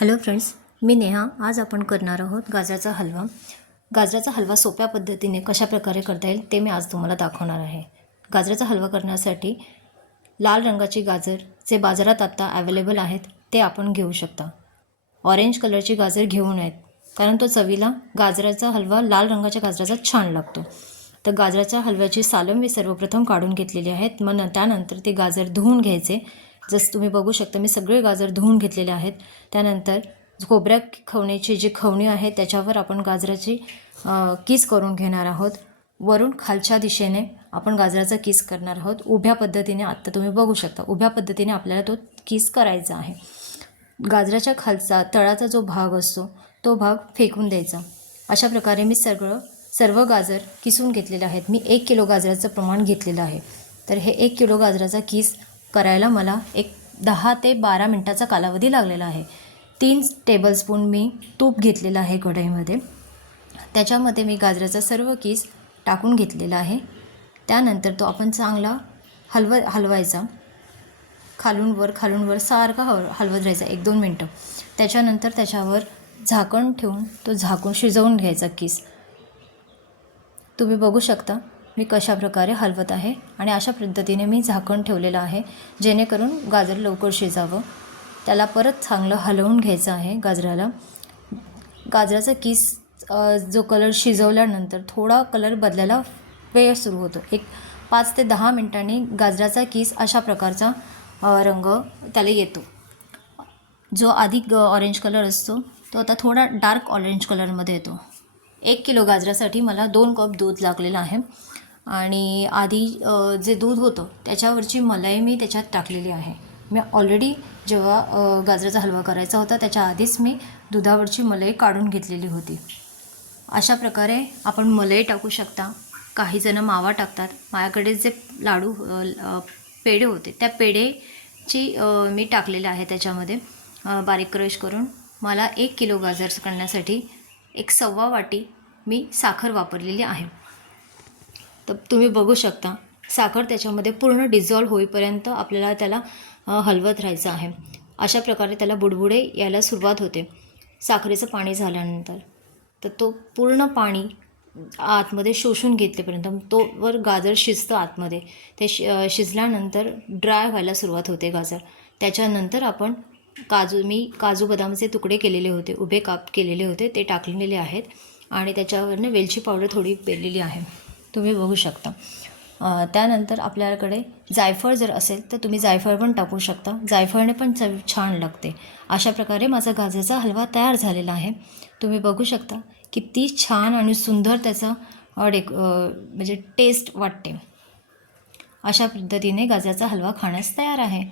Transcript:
Hello friends, मी नेहा. आज आपण करणार आहोत गाजराचा हलवा. गाजराचा हलवा सोप्या पद्धतीने कशा प्रकारे करता येईल ते मी आज तुम्हाला दाखवणार आहे. गाजराचा हलवा करण्यासाठी लाल रंगाची गाजर जे बाजारात आता अवेलेबल आहेत ते आपण घेऊ शकता. ऑरेंज कलरची गाजर घेऊ नयेत, कारण तो चवीला गाजराचा हलवा लाल रंगाच्या गाजराचा छान लागतो. तर गाजराच्या हलव्याची सालं मी सर्वप्रथम काढून घेतलेली आहेत. मग त्यानंतर ते गाजर धुवून घ्यायचे. जसं तुम्ही बघू शकता मी सगळे गाजर धुवून घेतलेले आहेत. त्यानंतर खोबऱ्या खवणीची जी खवणी आहे त्याच्यावर आपण गाजराची किस करून घेणार आहोत. वरून खालच्या दिशेने आपण गाजराचा किस करणार आहोत. उभ्या पद्धतीने आत्ता तुम्ही बघू शकता उभ्या पद्धतीने आपल्याला तो किस करायचा आहे. गाजराच्या खालचा तळाचा जो भाग असतो तो भाग फेकून द्यायचा. अशा प्रकारे मी सर्व गाजर किसून घेतलेले आहेत. मी 1 किलो गाजराचं प्रमाण घेतलेलं आहे. तर हे 1 किलो गाजराचा किस करायला मला एक 10 ते 12 मिनटाचा कालावधी लागलेला आहे. 3 टेबलस्पून मी तूप घेतलेलं आहे कढईमध्ये. त्याच्यामध्ये मी गाजराचा सर्व किस टाकून घेतलेला आहे. त्यानंतर तो आपण चांगला हलवायचा. खालून वर सारखा हलवत राहायचा 1-2 मिनटं. त्याच्यानंतर त्याच्यावर झाकण ठेवून तो झाकून शिजवून घ्यायचा किस. तुम्ही बघू शकता मी कशा प्रकारे हलवत आहे आणि अशा पद्धतीने मी झाकण ठेवलेलं आहे जेणेकरून गाजर लवकर शिजावं. त्याला परत चांगलं हलवून घ्यायचं आहे गाजराला. गाजराचा किस जो कलर शिजवल्यानंतर थोडा कलर बदलायला वेळ सुरू होतो. एक 5 ते 10 मिनटांनी गाजराचा किस अशा प्रकारचा रंग त्याला येतो. जो आधी ऑरेंज कलर असतो तो आता थोडा डार्क ऑरेंज कलरमध्ये येतो. 1 किलो गाजरासाठी मला 2 कप दूध लागलेलं आहे आणि आधी जे दूध होतं त्याच्यावरची मलाई मी त्याच्यात टाकलेली आहे. मी ऑलरेडी जेव्हा गाजराचा हलवा करायचा होता त्याच्या आधीच मी दुधावरची मलाई काढून घेतलेली होती. अशा प्रकारे आपण मलाई टाकू शकता. काही जण मावा टाकतात. माझ्याकडे जे लाडू पेढे होते त्या पेढेची मी टाकलेलं आहे त्याच्यामध्ये बारीक क्रश करून. मला 1 किलो गाजर करण्यासाठी 1.25 वाटी मी साखर वापरलेली आहे. तर तुम्ही बघू शकता साखर त्याच्यामध्ये पूर्ण डिझॉल्व होईपर्यंत आपल्याला त्याला हलवत राहायचं आहे. अशा प्रकारे त्याला बुडबुडे यायला सुरुवात होते साखरेचं पाणी झाल्यानंतर. तर तो पूर्ण पाणी आतमध्ये शोषून घेतलेपर्यंत तोवर गाजर शिजतं आतमध्ये. ते शिजल्यानंतर ड्राय व्हायला सुरुवात होते गाजर. त्याच्यानंतर आपण काजू बदामचे तुकडे केलेले होते, उभे काप केलेले होते ते टाकलेले आहेत आणि त्याच्यावरनं वेलची पावडर थोडी पेरलेली आहे. तुम्ही बघू शकता. त्यानंतर आपल्याकडे जायफळ जर असेल तर तुम्ही जायफळ पण टाकू शकता. जायफळने पण चव छान लागते. अशा प्रकारे माझा गाजराचा हलवा तयार झालेला आहे. तुम्ही बघू शकता किती छान आणि सुंदर त्याचा म्हणजे टेस्ट वाटते. अशा पद्धतीने गाजराचा हलवा खाण्यास तयार आहे.